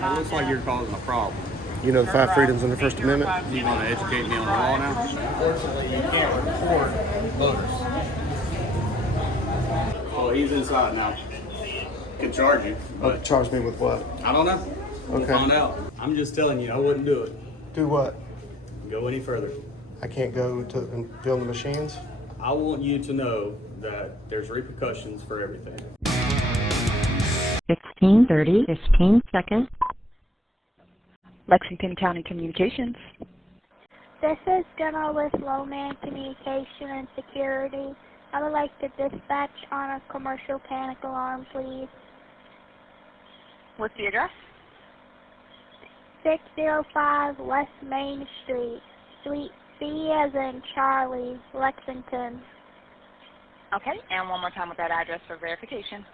It looks like you're causing a problem. You know the five freedoms in the First Amendment? You want to educate me on the law now? Unfortunately, you can't record voters. Well, he's inside now. Could charge you, but Charge me with what? I don't know. We'll Okay. find out. I'm just telling you, I wouldn't do it. Do what? Go any further. I can't go to and film the machines? I want you to know that there's repercussions for everything. 16:30, 15 seconds. Lexington County Communications. This is General with Lowman Communication and Security. I would like to dispatch on a commercial panic alarm, please. What's the address? 605 West Main Street, Suite C as in Charlie, Lexington. Okay, and one more time with that address for verification.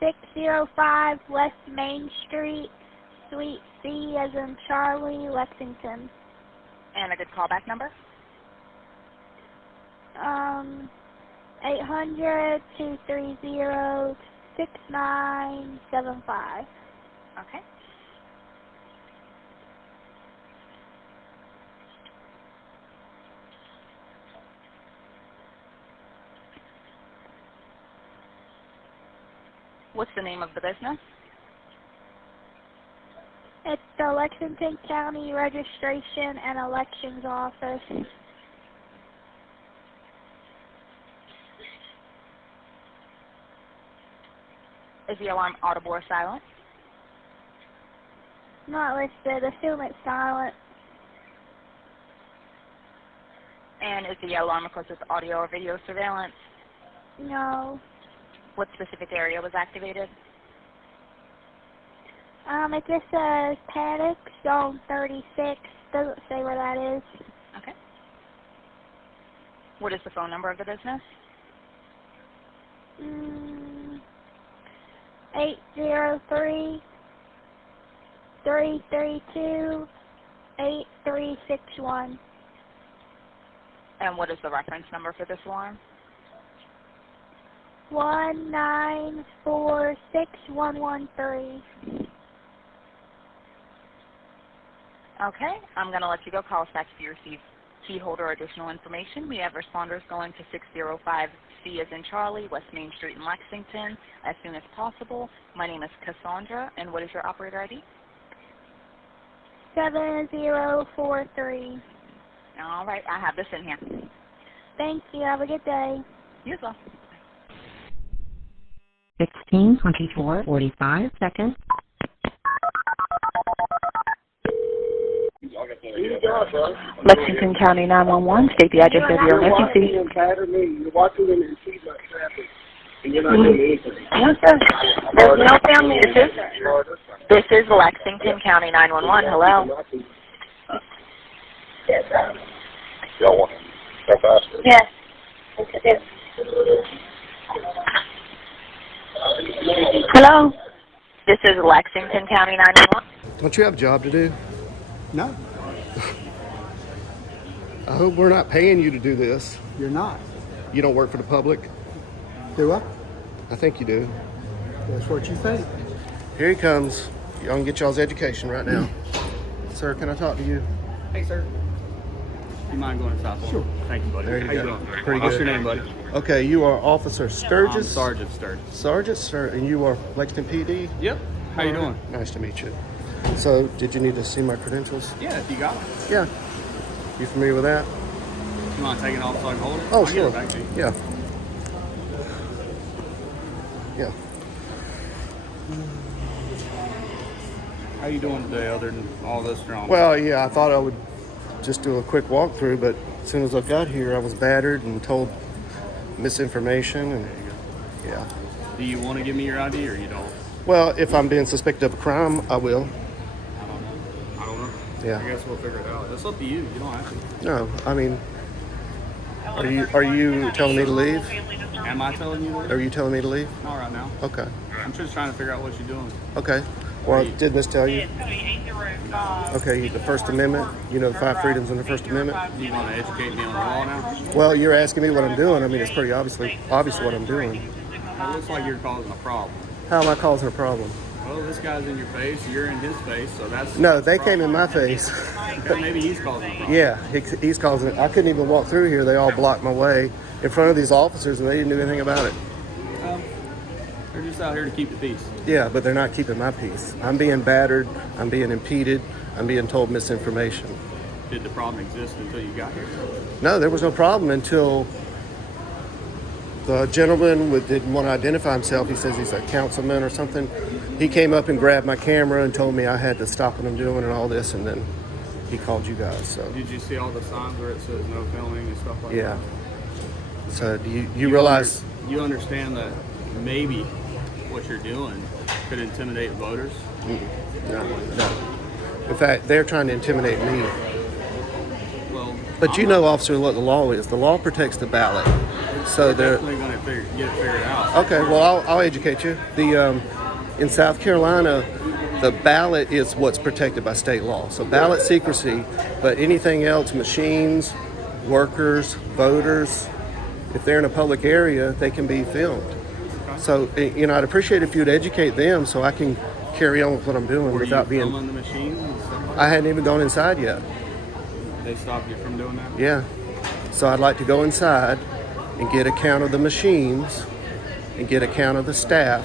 605 West Main Street, Suite C as in Charlie, Lexington. And a good callback number? 800-230-6975. Okay. What's the name of the business? It's the Lexington County Registration and Elections Office. Is the alarm audible or silent? Not listed. Assume it's silent. And is the alarm equipped with audio or video surveillance? No. What specific area was activated? It just says Panic Zone 36. Doesn't say where that is. Okay. What is the phone number of the business? 803-332-8361. And what is the reference number for this alarm? 1946113. Okay, I'm going to let you go. Call us back if you receive key holder or additional information. We have responders going to 605 C as in Charlie, West Main Street in Lexington as soon as possible. My name is Cassandra, and what is your operator ID? 7043. All right, I have this in here. Thank you. Have a good day. You as well. 16:24, 45 seconds. Lexington County 911, state the address of your emergency. You're watching them and see my traffic, and you're not doing anything. No, sir. There's no family. This is Lexington County 911. Hello. Y'all want to faster? Yes. Hello. This is Lexington County 911. Don't you have a job to do? No, I hope we're not paying you to do this. you're not. You don't work for the public? Do I? I think you do. That's what you think. Here he comes. Y'all can get y'all's education right now. Sir, can I talk to you? Hey, sir. You mind going inside for me? Sure. Thank you, buddy. There you How go. doing? Pretty What's good. your name, buddy? Okay, you are Officer I'm Sturgis. Sergeant Sturgis. Sergeant, sir, and you are Lexington PD? Yep. How you doing? Nice to meet you. So, did you need to see my credentials? Yeah, if you got it. Yeah. You familiar with that? You mind taking it off so I can hold it? Oh, I'll sure. Get it back to you. Yeah. Yeah. How you doing today other than all this drama? Well, yeah, I thought I would just do a quick walkthrough, but as soon as I got here, I was battered and told misinformation, and yeah. Do you want to give me your ID or you don't? Well, if I'm being suspected of a crime, I will. I don't know. Yeah. I guess we'll figure it out. It's up to you. You don't have to. No, I mean, are you telling me to leave? Am I telling you? Are you telling me to leave? Not right now. Okay. I'm just trying to figure out what you're doing. Okay. Well, didn't this tell you? Okay, the First Amendment, you know the five freedoms in the First Amendment? You want to educate me on the law now? Well, you're asking me what I'm doing. I mean, it's pretty obvious what I'm doing. It looks like you're causing a problem. How am I causing a problem? Well, this guy's in your face, you're in his face, so that's... No, they came in my face. Maybe he's causing a problem. Yeah, he's causing it. I couldn't even walk through here. They all blocked my way in front of these officers, and they didn't do anything about it. They're just out here to keep the peace. Yeah, but they're not keeping my peace. I'm being battered. I'm being impeded. I'm being told misinformation. Did the problem exist until you got here? No, there was no problem until the gentleman didn't want to identify himself. He says he's a councilman or something. He came up and grabbed my camera and told me I had to stop what I'm doing and all this, and then he called you guys. So Did you see all the signs where it says no filming and stuff like yeah. that? So do you realize? You understand that maybe what you're doing could intimidate voters? No. In fact, they're trying to intimidate me. Well, But you know, officer, what the law is. The law protects the ballot. So they're definitely going to get it figured out. okay. Well, I'll educate you. In South Carolina, the ballot is what's protected by state law. So ballot secrecy, but anything else, machines, workers, voters, if they're in a public area, they can be filmed. So I'd appreciate if you'd educate them so I can carry on with what I'm doing without being. Filming the machines and stuff like that? I hadn't even gone inside yet. They stopped you from doing that? Yeah. So I'd like to go inside and get a count of the machines and get a count of the staff,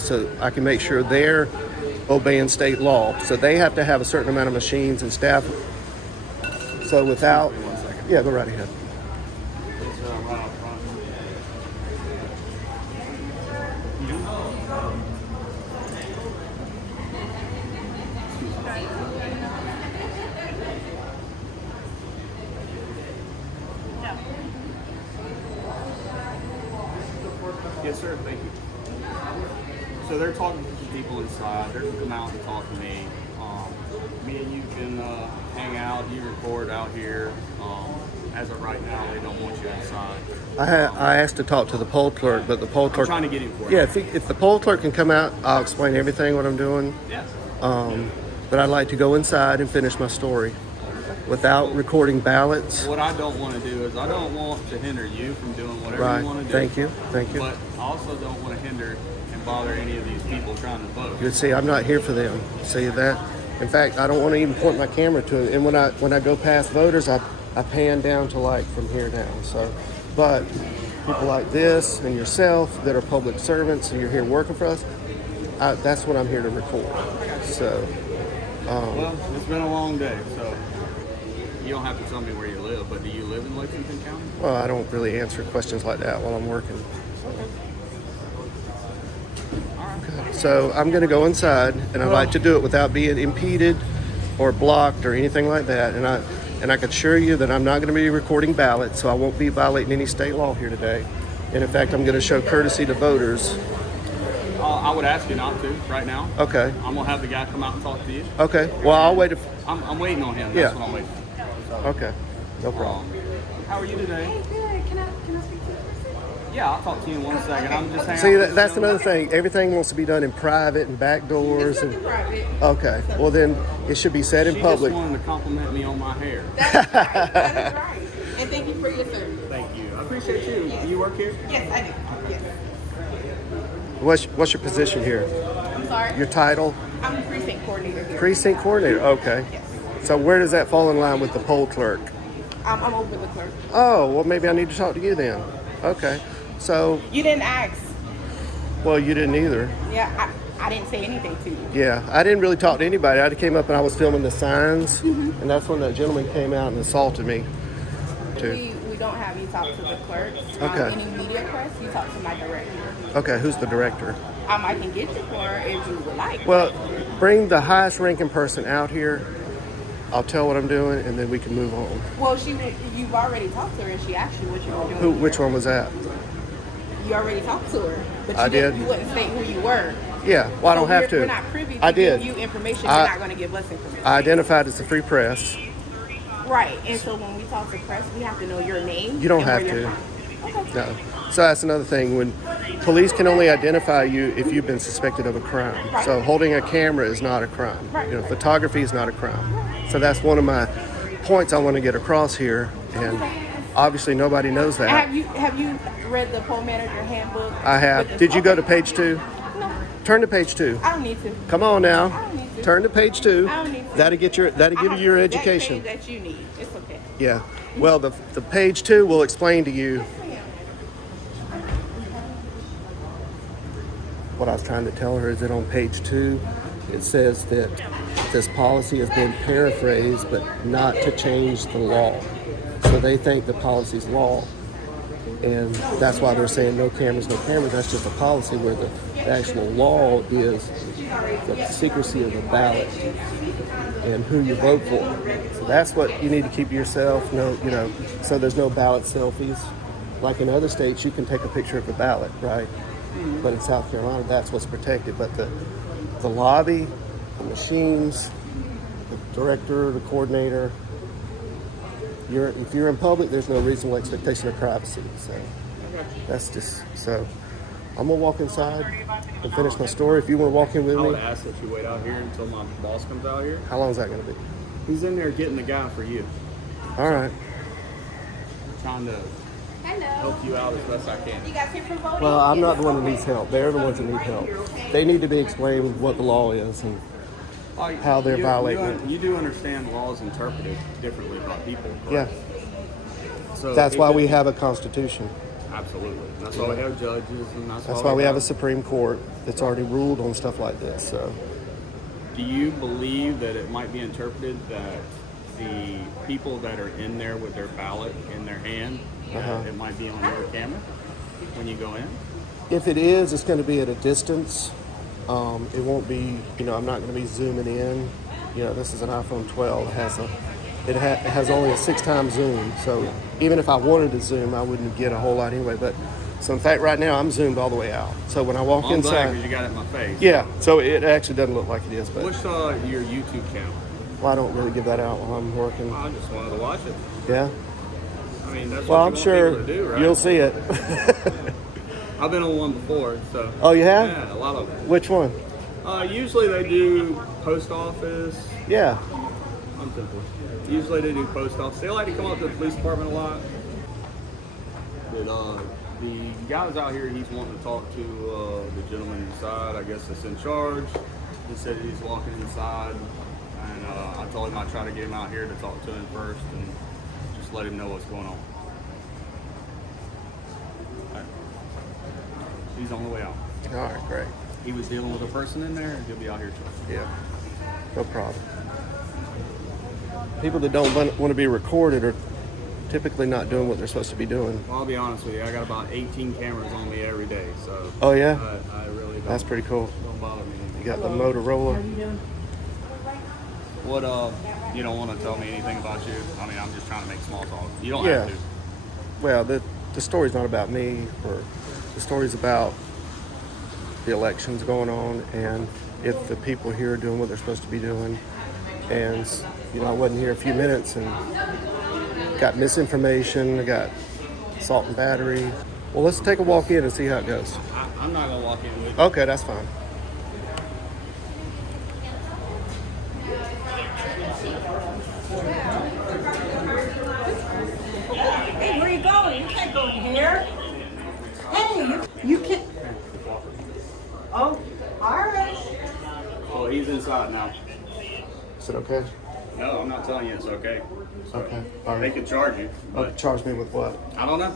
so I can make sure they're obeying state law. So they have to have a certain amount of machines and staff. So without, Wait 1 second. yeah, go right ahead. It's right out front. Yes, sir. Thank you. So they're talking to people inside. They're going to come out and talk to me. Me and you can hang out. You record out here. As of right now, they don't want you inside. I asked to talk to the poll clerk, but the poll I'm clerk. trying to get him for you. Yeah, if the poll clerk can come out, I'll explain everything what I'm doing. Yeah. But I'd like to go inside and finish my story without recording ballots. What I don't want to do is I don't want to hinder you from doing whatever Right. you want to do. Thank you. But I also don't want to hinder and bother any of these people trying to vote. You see, I'm not here for them. See that? In fact, I don't want to even point my camera to it. And when I go past voters, I pan down to like from here down. So, but people like this and yourself that are public servants and you're here working for us, that's what I'm here to record. So, Well, it's been a long day, so you don't have to tell me where you live, but do you live in Lexington County? well, I don't really answer questions like that while I'm working. Okay. So I'm going to go inside, and I'd like to do it without being impeded or blocked or anything like that. And I can assure you that I'm not going to be recording ballots, so I won't be violating any state law here today. And in fact, I'm going to show courtesy to voters. I would ask you not to right now. Okay. I'm going to have the guy come out and talk to you. Okay. Well, I'll wait. I'm waiting on him. Yeah. That's what I'm waiting for. Okay. No problem. How are you today? Hey, good. Can I speak to you? Yeah, I'll talk to you in 1 second. I'm just hanging See, out with that's you. another thing. Everything wants to be done in private and back doors. It's And nothing private. okay. Well, then it should be said in She public. just wanted to compliment me on my hair. That is right. That is right. And thank you for your service. Thank you. I appreciate you. Yes. You work here? Yes, I do. Yes. What's your position here? I'm sorry. Your title? I'm the precinct coordinator here. Precinct coordinator. Okay. Yes. So where does that fall in line with the poll clerk? I'm over the clerk. Oh, well, maybe I need to talk to you then. Okay. So, You didn't ask. well, you didn't either. Yeah, I didn't say anything to you. Yeah, I didn't really talk to anybody. I came up and I was filming the signs, and that's when that gentleman came out and assaulted me. Too. We don't have you talk to the clerk. Okay. Any media press, you talk to my director. Okay, who's the director? I can get you for her if you would like. Well, bring the highest ranking person out here. I'll tell what I'm doing, and then we can move on. Well, you've already talked to her, and she asked you what you were doing. Which one was that? You already talked to her, but I did. You wouldn't state who you were. Yeah, well, I don't have to. We're not privy to I did. give you information. I- You're not going to give us information. I identified as the free press. Right, and so when we talk to press, we have to know your name. You don't and have where you're to. from. Okay. No. So that's another thing. When police can only identify you if you've been suspected of a crime. Right. So holding a camera is not a crime. Right. Photography is not a crime. So that's one of my points I want to get across here. And obviously nobody knows that. Have you read the poll manager handbook? I have. with the- Did you go to okay. page 2? No. turn to page 2. I don't need to. Come on now. I don't need to. Turn to page 2. I don't need to. That'll give you your education. That you need. It's okay. Yeah. Well, the page 2 will explain to you what I was trying to tell her is that on page 2, it says that this policy has been paraphrased, but not to change the law. So they think the policy's law, and that's why they're saying no cameras, no cameras. That's just a policy where the actual law is the secrecy of the ballot and who you vote for. So that's what you need to keep to yourself. So there's no ballot selfies. Like in other states, you can take a picture of the ballot, right? But in South Carolina, that's what's protected. But the lobby, the machines, the director, the coordinator, if you're in public, there's no reasonable expectation of privacy. So that's just so. I'm gonna walk inside and finish my story. If you want to walk in with I me, would ask that you wait out here until my boss comes out here. how long is that gonna be? He's in there getting the guy for you. All right. Trying to Hello. help you out as best I can. You guys here for voting? Well, I'm not the one that needs help. They're the ones that need help. They need to be explained what the law is and how they're violating it. You do understand laws interpreted differently by people, correct? Yeah. So That's why we it- have a constitution. Absolutely. That's why we have judges, and That's why we have a Supreme Court that's already ruled on stuff like this. So, Do you believe that it might be interpreted that the people that are in there with their ballot in their hand, it might be on your camera when you go in? if it is, it's going to be at a distance. It won't be. I'm not going to be zooming in. This is an iPhone 12. It has only a 6x zoom. So even if I wanted to zoom, I wouldn't get a whole lot anyway. So in fact, right now I'm zoomed all the way out. So when I walk I'm glad inside, because you got it in my face. yeah. So it actually doesn't look like it is. But What's your YouTube channel? well, I don't really give that out while I'm working. I just wanted to watch it. Yeah. I mean, that's Well, what I'm you sure want people to do, right? you'll see it. I've been on one before, so. Oh, you have? Yeah, a lot of them. Which one? Usually they do post office. Yeah. I'm simple. Usually they do post office. They like to come up to the police department a lot. But the guys out here, he's wanting to talk to the gentleman inside, I guess that's in charge. He said he's walking inside, and I told him I'd try to get him out here to talk to him first and just let him know what's going on. All right. He's on the way out. All right, great. He was dealing with a person in there, and he'll be out here shortly. Yeah. No problem. People that don't want to be recorded are typically not doing what they're supposed to be doing. Well, I'll be honest with you. I got about 18 cameras on me every day, so. Oh, yeah? I really don't. That's pretty cool. Don't bother me. You got the Motorola. What, you don't want to tell me anything about you? I mean, I'm just trying to make small talk. You don't Yeah. have to. Well, the story's not about me, or the story's about the elections going on, and if the people here are doing what they're supposed to be doing. And I wasn't here a few minutes and got misinformation. I got assault and battery. Well, let's take a walk in and see how it goes. I'm not going to walk in with you. Okay, that's fine. Hey, where you going? You can't go in here. Hey, you can't. Oh, all right. Oh, he's inside now. Is it okay? No, I'm not telling you it's okay. So Okay, all They right. could charge you, but Charge me with what? I don't know.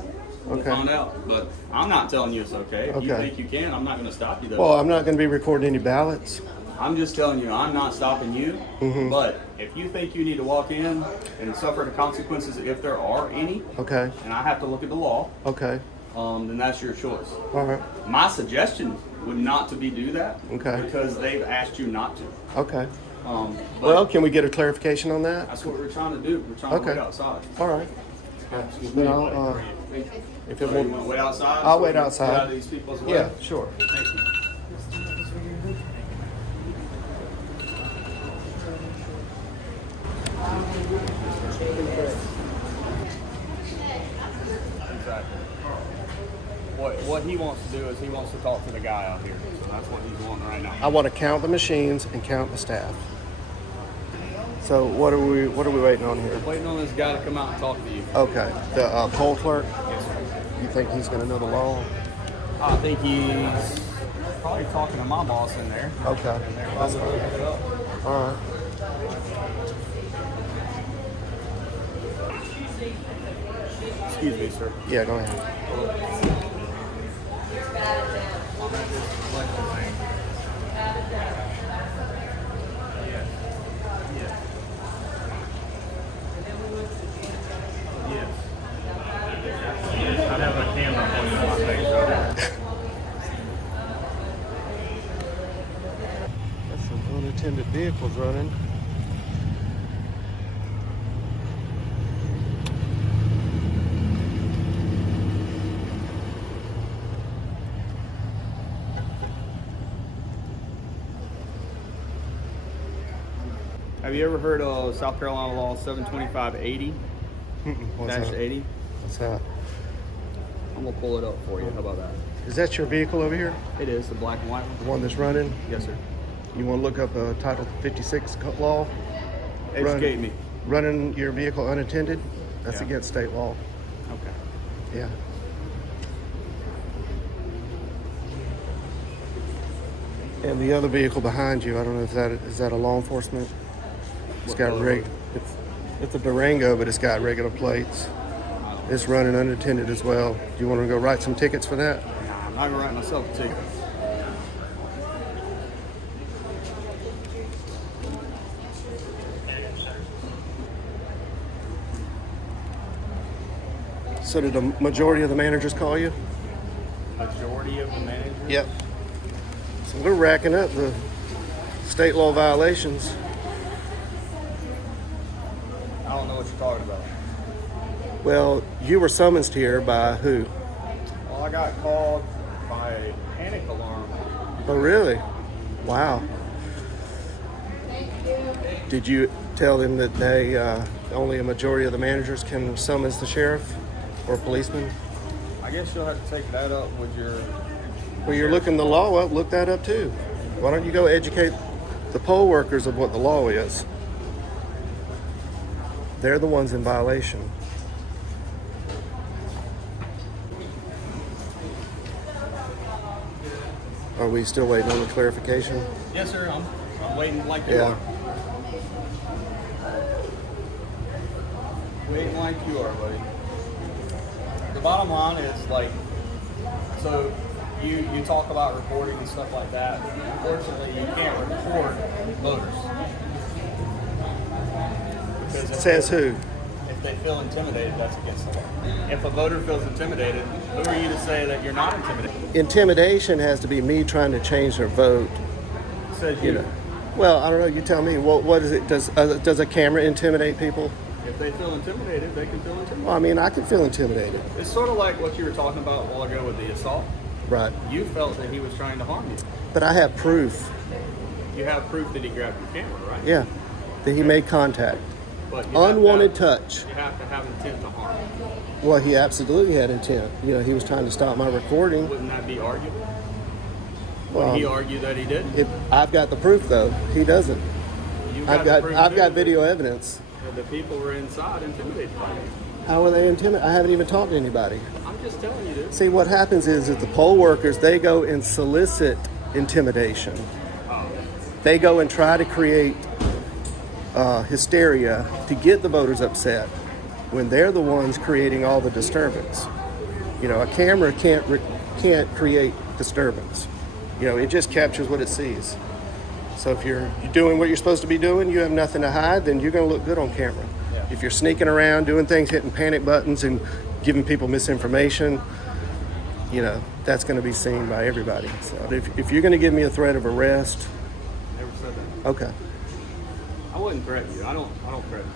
We'll Okay. find out. But I'm not telling you it's okay. If you Okay. think you can, I'm not going to stop you though. Well, I'm not going to be recording any ballots. I'm just telling you, I'm not stopping you. Mm-hmm. But if you think you need to walk in and suffer the consequences, if there are any, Okay, and I have to look at the law, okay, then that's your choice. all right, My suggestion would not to be do that. Okay. Because they've asked you not to. okay. But Well, can we get a clarification on that? that's what we're trying to do. We're trying to Okay. wait outside. All right. Excuse Then me. I'll, if it So you won't, want to wait outside? I'll so wait we can outside. Get out of these people's way? yeah, sure. Thank you. Exactly. What he wants to do is he wants to talk to the guy out here. So that's what he's wanting right now. I want to count the machines and count the staff. So what are we waiting on here? Waiting on this guy to come out and talk to you. Okay, the poll clerk. Yes, sir. You think he's going to know the law? I think he's Probably talking to my boss in there. Okay. And they're probably looking it up. All right. Excuse me, sir. Yeah, go ahead. I'm at this collection bank. Yes. Yes. Yes. I have a camera pointing at my face right now. That's some unattended vehicles running. Have you ever heard of South Carolina Law 72580-80? What's that? What's that? I'm gonna pull it up for you. How about that? Is that your vehicle over here? It is the black and white The one. one that's running? Yes, sir. You want to look up Title 56 law? Educate me. Running your vehicle unattended? That's Yeah. against state law. Okay. Yeah. And the other vehicle behind you, I don't know if is that a law enforcement? It's What got color? it's a Durango, but it's got regular plates. It's running unattended as well. Do you want to go write some tickets for that? Nah, I'm not gonna write myself a ticket. So did the majority of the managers call you? Majority of the managers? Yep. So we're racking up the state law violations. I don't know what you're talking about. Well, you were summoned here by who? Well, I got called by a panic alarm. Oh, really? Wow. Did you tell them that they only a majority of the managers can summons the sheriff or policeman? I guess you'll have to take that up with your... Well, you're looking the law up. Look that up too. Why don't you go educate the poll workers of what the law is? They're the ones in violation. Are we still waiting on the clarification? Yes, sir. I'm waiting like you Yeah. are. Waiting like you are, buddy. The bottom line is, like, so you talk about reporting and stuff like that. Unfortunately, you can't report voters. Because Says who? if they feel intimidated, that's against the law. If a voter feels intimidated, who are you to say that you're not intimidated? Intimidation has to be me trying to change their vote. Says You know. Well, I don't know. You tell me. What is it? Does a camera intimidate people? If they feel intimidated, they can feel intimidated. Well, I mean, I can feel intimidated. It's sort of like what you were talking about a while ago with the assault. Right. You felt that he was trying to harm you. But I have proof. You have proof that he grabbed your camera, right? Yeah. That he made contact. But you have to Unwanted have- touch. You have to have intent to harm. Well, he absolutely had intent. You know, he was trying to stop my recording. Wouldn't that be arguable? Well, Would he argue that he didn't? I've got the proof, though. He doesn't. You I've the got proof I've too, got video evidence. that the people were inside intimidated by you. How are they intimidated? I haven't even talked to anybody. I'm just telling you this. See, what happens is that the poll workers, they go and solicit intimidation. Oh, They go and try to create hysteria to get the voters upset when they're the ones creating all the disturbance. You know, a camera can't create disturbance. You know, it just captures what it sees. So if you're doing what you're supposed to be doing, you have nothing to hide, then you're going to look good on camera. Yeah. If you're sneaking around, doing things, hitting panic buttons and giving people misinformation, you know, that's going to be seen by everybody. So if you're going to give me a threat of arrest, never said that. okay. I wouldn't threaten you. I don't threaten people.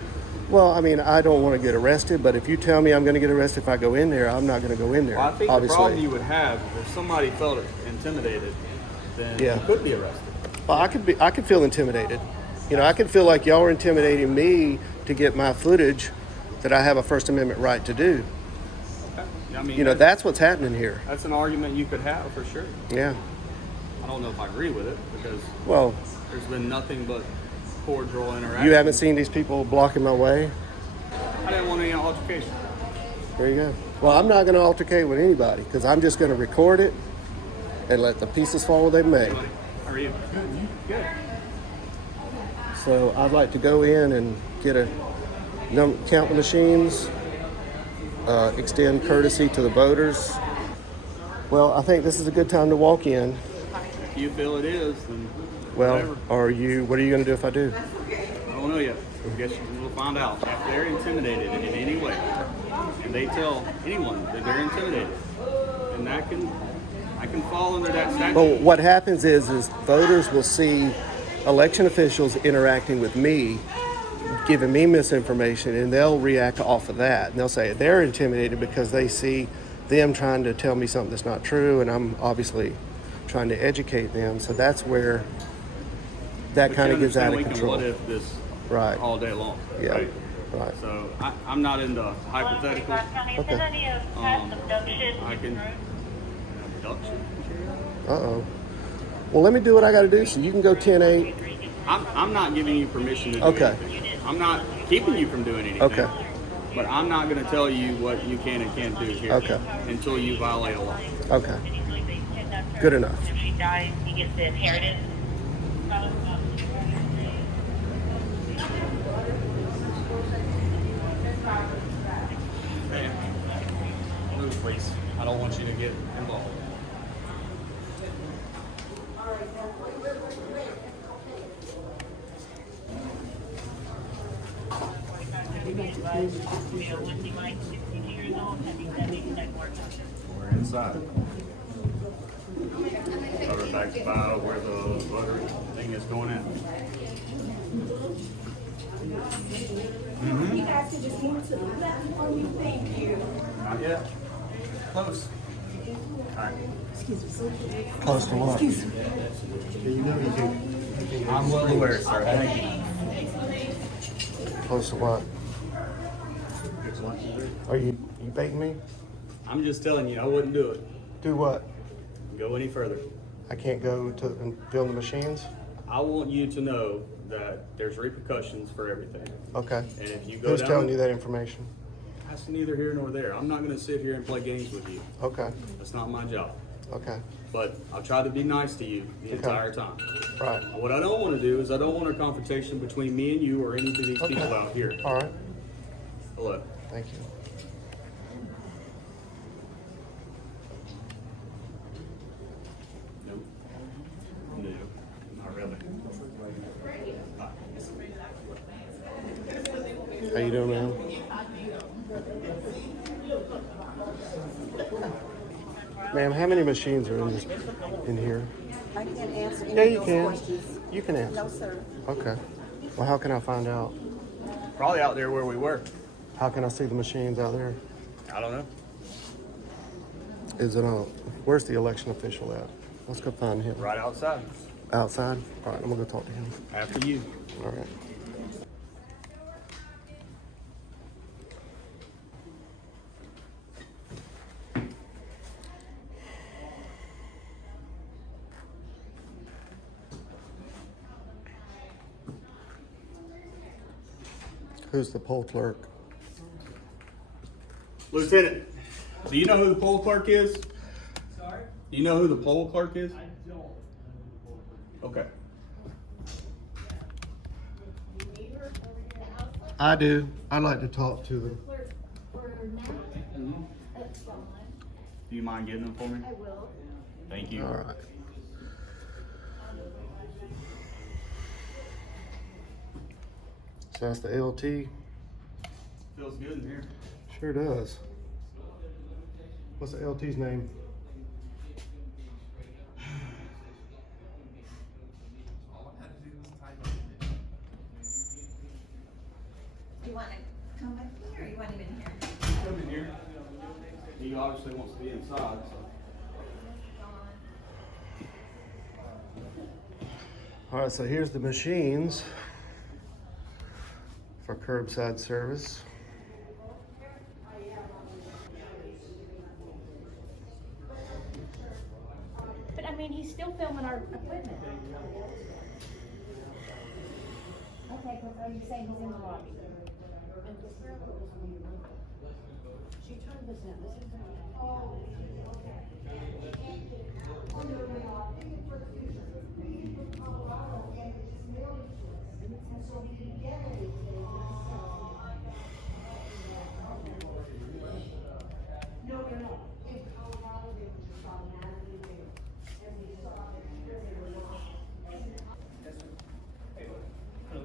Well, I mean, I don't want to get arrested, but if you tell me I'm going to get arrested if I go in there, I'm not going to go in there. Well, I think obviously. the problem you would have if somebody felt intimidated, then Yeah. you could be arrested. Well, I could feel intimidated. You know, I could feel like y'all are intimidating me to get my footage that I have a First Amendment right to do. Okay. I mean, You know, that's what's happening here. that's an argument you could have for sure. Yeah. I don't know if I agree with it because Well, there's been nothing but cordial interaction. you haven't seen these people blocking my way? I didn't want any altercation. There you go. Well, I'm not going to altercate with anybody because I'm just going to record it and let the pieces fall where they may. How are you? Good. So I'd like to go in and get a count the machines, extend courtesy to the voters. Well, I think this is a good time to walk in. If you feel it is, then Well, whatever. what are you going to do if I do? I don't know yet. I guess we'll find out. If they're intimidated in any way, and they tell anyone that they're intimidated, and I can fall under that statute. Well, what happens is voters will see election officials interacting with me, giving me misinformation, and they'll react off of that. And they'll say they're intimidated because they see them trying to tell me something that's not true, and I'm obviously trying to educate them. So that's where that kind of gets out of control. What if this Right. all day long? Yeah. Right. So I'm not into hypotheticals. Okay. I can abduction. Uh-oh. Well, let me do what I got to do so you can go 10-8. I'm not giving you permission to do Okay. anything. I'm not keeping you from doing anything. Okay. But I'm not going to tell you what you can and can't do here Okay. until you violate a law. Okay. Good enough. If she dies, he gets the inheritance. Man, move, please. I don't want you to get involved. We're inside. Cover back to file where the voter thing is going in. You guys can just move to the left for me, thank you. Not yet. Close. All right. Close to what? Yeah, you know you can. I'm well aware, sir. Thank you. Close to what? Are you baiting me? I'm just telling you, I wouldn't do it. Do what? Go any further. I can't go to and film the machines? I want you to know that there's repercussions for everything. Okay. And if you go Who's down, telling you that information? that's neither here nor there. I'm not going to sit here and play games with you. Okay. That's not my job. Okay. But I'll try to be nice to you the Okay. entire time. Right. What I don't want to do is I don't want a confrontation between me and you or any of these people out here. All right. Hello. Thank you. Nope. No. Not really. How you doing, man? Ma'am, how many machines are in here? I can't answer any Yeah, of you those can. questions. You can answer. No, sir. Okay. Well, how can I find out? Probably out there where we were. How can I see the machines out there? I don't know. Is it where's the election official at? Let's go find him. Right outside. Outside? All right, I'm gonna go talk to him. After you. All right. Who's the poll clerk? Lieutenant, do you know who the poll clerk is? Sorry? Do you know who the poll clerk is? I don't. Okay. I do. I'd like to talk to them. Do you mind getting them for me? I will. Thank you. All right. So that's the LT. Feels good in here. Sure does. What's the LT's name? You want to come with me or you want him in here? Come in here. He obviously wants to be inside, so. All right, so here's the machines for curbside service. But I mean, he's still filming our equipment. Okay, because are you saying he's in the lobby? She turned this in. This is no, they're not. In Colorado, they were just automatically there. And we saw that here they were not. Hey, hello.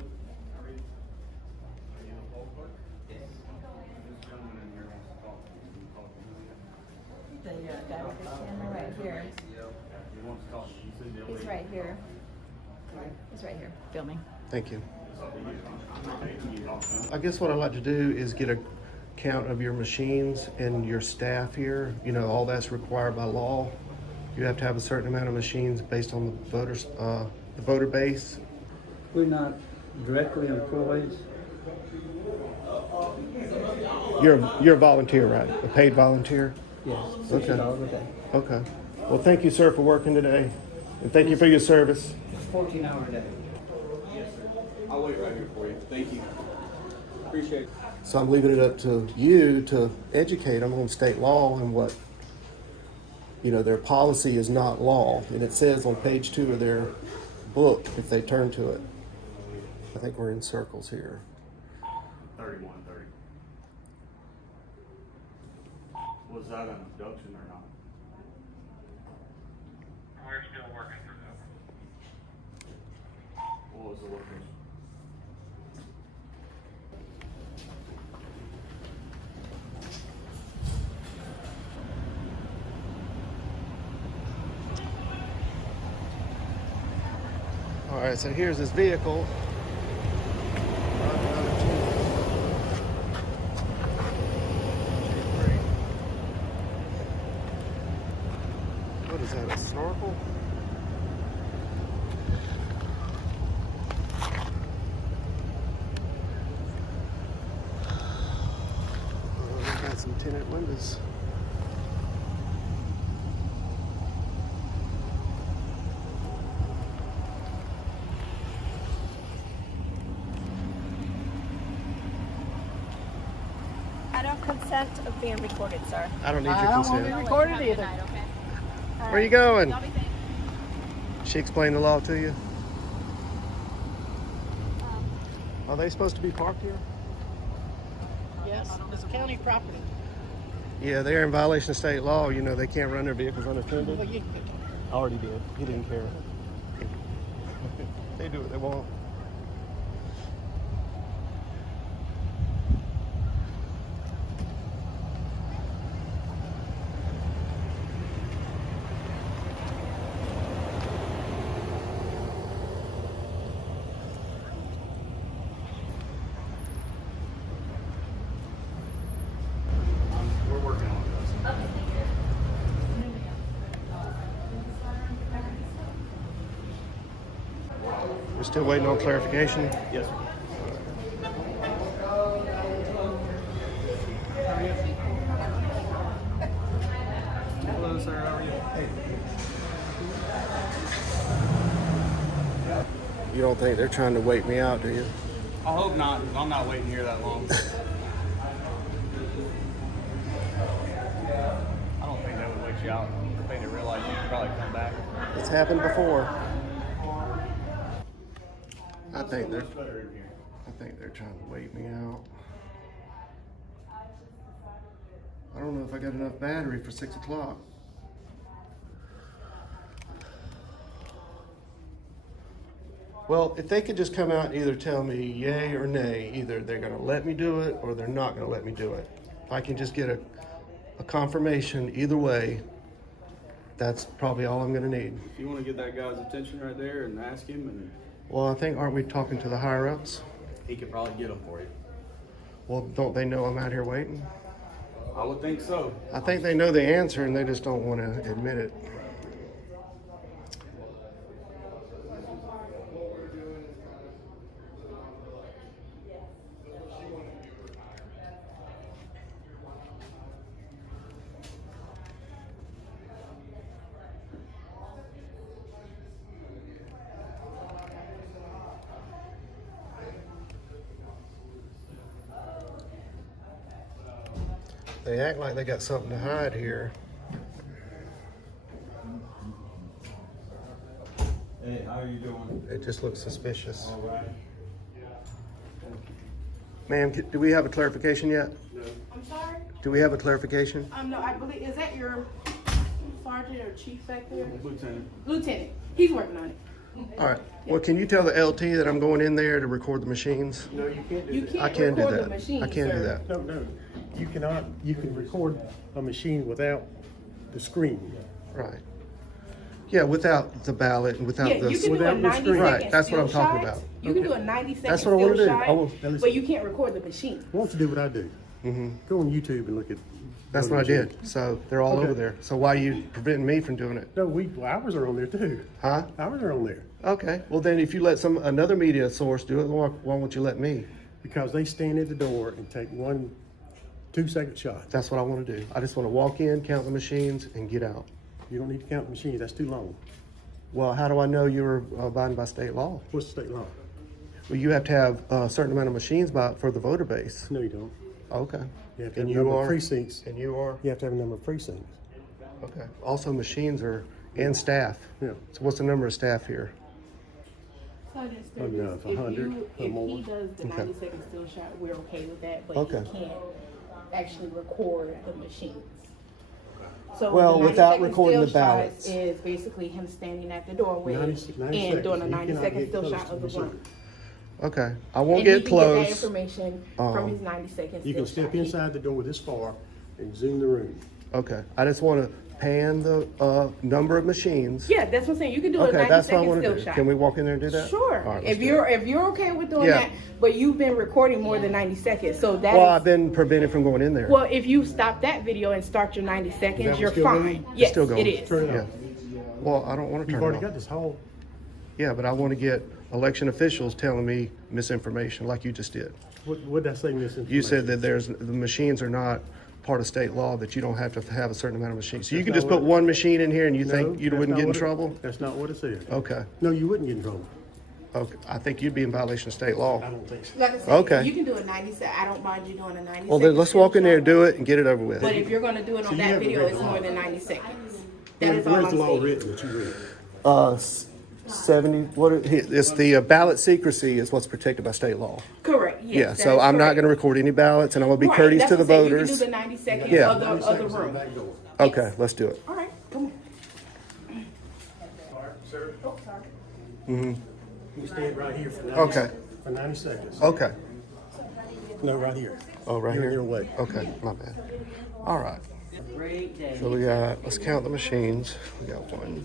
How are you? Are you the poll clerk? Yes. This gentleman in here wants to talk to you. Can you talk to him? The guy with the camera right here. He wants to talk to you. You said the He's right here. He's right here, filming. Thank you. Can you talk to him? I guess what I'd like to do is get a count of your machines and your staff here. You know, all that's required by law. You have to have a certain amount of machines based on the voter base. We're not directly employees. You're a volunteer, right? A paid volunteer? Yes, Okay. $60 a day. Okay. Well, thank you, sir, for working today. And thank you for your service. It's 14 hours a day. Yes, sir. I'll wait right here for you. Thank you. Appreciate it. So I'm leaving it up to you to educate them on state law and what, you know, their policy is not law. And it says on page 2 of their book, if they turn to it. I think we're in circles here. 3130. Was that an abduction or not? We're still working through that. What was the location? All right, so here's this vehicle. What is that, a snorkel? Oh, they got some tinted windows. I don't consent of being recorded, sir. I don't need your I don't want to consent. be recorded either. Where are you going? She explained the law to you? Are they supposed to be parked here? Yes, it's county property. Yeah, they're in violation of state law. You know, they can't run their vehicles unattended. Well, you, I already did. He didn't care. They do what they want. We're working on this. We're still waiting on clarification. Yes, sir. Hello, sir. How are you? You don't think they're trying to wait me out, do you? I hope not, because I'm not waiting here that long. I don't think they would wait you out. I think they realize you could probably come back. It's happened before. I think they're trying to wait me out. I don't know if I got enough battery for 6 o'clock. Well, if they could just come out and either tell me yay or nay, either they're going to let me do it or they're not going to let me do it. If I can just get a confirmation either way, that's probably all I'm going to need. If you want to get that guy's attention right there and ask him, and Well, I think, aren't we talking to the higher ups? he could probably get them for you. Well, don't they know I'm out here waiting? I would think so. I think they know the answer and they just don't want to admit it. They act like they got something to hide here. Hey, how are you doing? It just looks suspicious. All right. Ma'am, do we have a clarification yet? No. I'm sorry? Do we have a clarification? No, I believe, is that your sergeant or chief back there? Lieutenant. Lieutenant. He's working on it. All right. Well, can you tell the LT that I'm going in there to record the machines? No, you can't do You that. can't I can do record that. the machine, I can do sir. that. No. You cannot, you can record a machine without the screen. Right. Yeah, without the ballot and without Yeah, the... you can do a without the 90 screen. second Right, that's what I'm still talking shot. about. You can Okay. do a 90-second That's what I wanna still do. shot, I will- but you can't record the machine. Why don't you do what I do? Go on YouTube and look at. That's what I did. So they're all over there. So why are you preventing me from doing it? No, ours are on there too. Huh? Ours are on there. Okay. Well, then if you let another media source do it, why won't you let me? Because they stand at the door and take 1 2-second shot. That's what I want to do. I just want to walk in, count the machines, and get out. You don't need to count the machines, that's too long. Well, how do I know you're abiding by state law? What's the state law? Well, you have to have a certain amount of machines for the voter base. No, you don't. Okay. You have to have And a you number are? of precincts. And you are? You have to have a number of precincts. Okay. Also, machines and staff. Yeah. So what's the number of staff here? Sergeant Enough, Sturgis, 100 or if more. he does the Okay. 90-second still shot, we're okay with that, but Okay. he can't actually record the machines. So Well, the without 90-second recording still the shots ballots. Is basically him standing at the doorway 90 and doing a seconds. You cannot 90-second get still close shot to of the the room. machine. Okay. I won't And get he can close. get that information from his 90-second You can still step shot. inside the door this far and zoom the room. Okay. I just want to pan the number of machines. Yeah, that's what I'm saying. You can do a Okay, that's what I 90-second want still to do. shot. Can we walk in there and do that? Sure. All right, let's if do you're it. if you're okay with doing Yeah. that, but you've been recording more than 90 seconds, so that Well, is- I've been prevented from going in there. well, if you stop that video and start your 90 seconds, that you're still fine. going? It's Yes, still going. it is. Turn it Yeah. off. Well, I don't want to You've turn already it got off. this whole, Yeah, but I want to get election officials telling me misinformation like you just did. what did I say misinformation? You said that the machines are not part of state law, that you don't have to have a certain amount of machines. So you That's can not just put what- one machine in here and you No, think you that's wouldn't not get in what it- trouble? That's not what it said. Okay. No, you wouldn't get in trouble. Okay. I think you'd be in violation of state law. I don't think so. Like I said, Okay. you can do a 90 second. I don't mind you doing a 90 Well, then let's walk in there and do it and get it over with. But if you're going to do it So on you that haven't video, read it's the law. more than 90 seconds. That is all Where's I'm the law saying. written that you read? 70, it's the ballot secrecy is what's protected by state law. Correct. Yes, Yeah, that so is I'm not correct. going to record any ballots and I'm going to be Right, courteous that's to the what I'm saying. voters. You can do the 90 seconds Yeah. of the room. Back door. Okay, let's do it. All right, come on. Sir, Oh, sorry. you stand right here for 90 Okay. seconds. For 90 seconds. Okay. No, right here. Oh, right You're here? in your way. Okay, my bad. All right. So we got, let's count the machines. We got 1,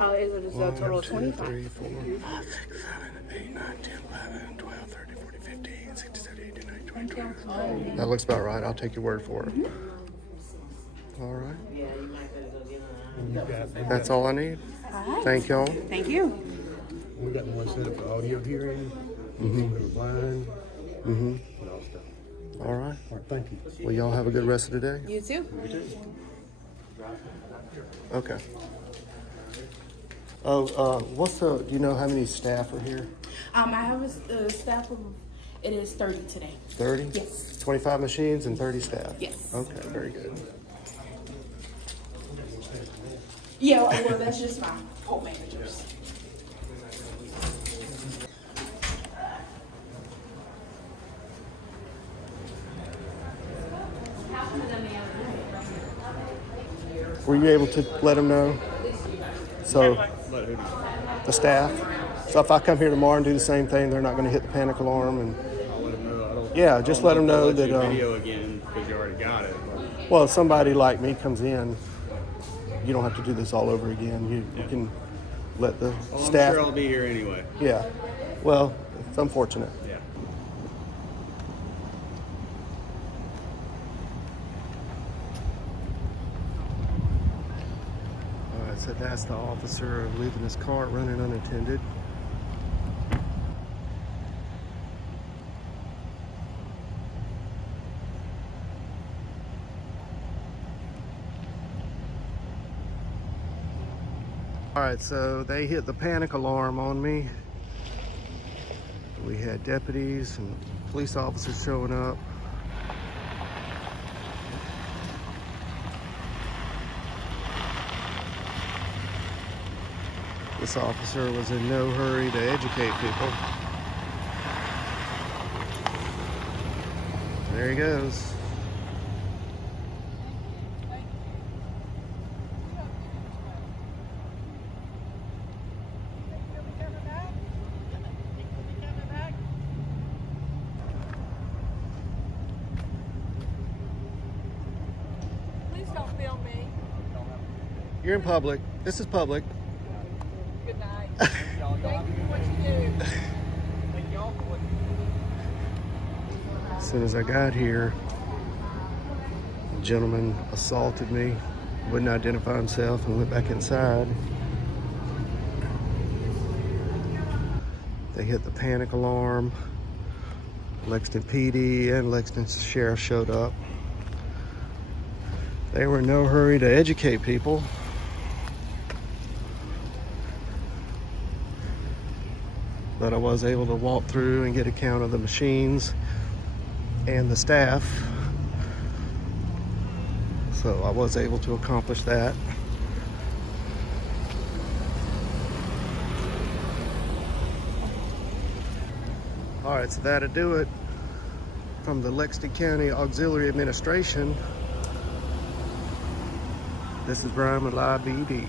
Oh, is it just a total of 2, 25? 3, 4, 5, 6, 7, 8, 9, 10, 11, 12, 13, 14, 15, 16, 17, 18, 19, 20, 21. That looks about right. I'll take your word for it. All right. That's all I need. All right. Thank y'all. Thank you. We got one set up for audio hearing, blind, and all stuff. All right. All right, thank you. Well, y'all have a good rest of the day. You too. Okay. Oh, do you know how many staff are here? I have a staff of, it is 30 today. 30? Yes. 25 machines and 30 staff? Yes. Okay, very good. Yeah, well, that's just my poll managers. Were you able to let them know? So, the staff? So if I come here tomorrow and do the same thing, they're not going to hit the panic alarm and... I'll let them know. I don't. Yeah, just let them know that... Video again because you already got it. But well, if somebody like me comes in, you don't have to do this all over again. You can let the well, staff... I'm sure I'll be here anyway. Yeah. Well, it's unfortunate. Yeah. All right, so that's the officer leaving his car running unattended. All right, so they hit the panic alarm on me. We had deputies and police officers showing up. This officer was in no hurry to educate people. There he goes. Please don't film me. You're in public. This is public. Good night. Thank you for what you do. As soon as I got here, a gentleman assaulted me, wouldn't identify himself, and went back inside. They hit the panic alarm. Lexington PD and Lexington Sheriff showed up. They were in no hurry to educate people. But I was able to walk through and get a count of the machines and the staff. So I was able to accomplish that. All right, so that'll do it from the Lexington County Auxiliary Administration. This is Brian with Live BD.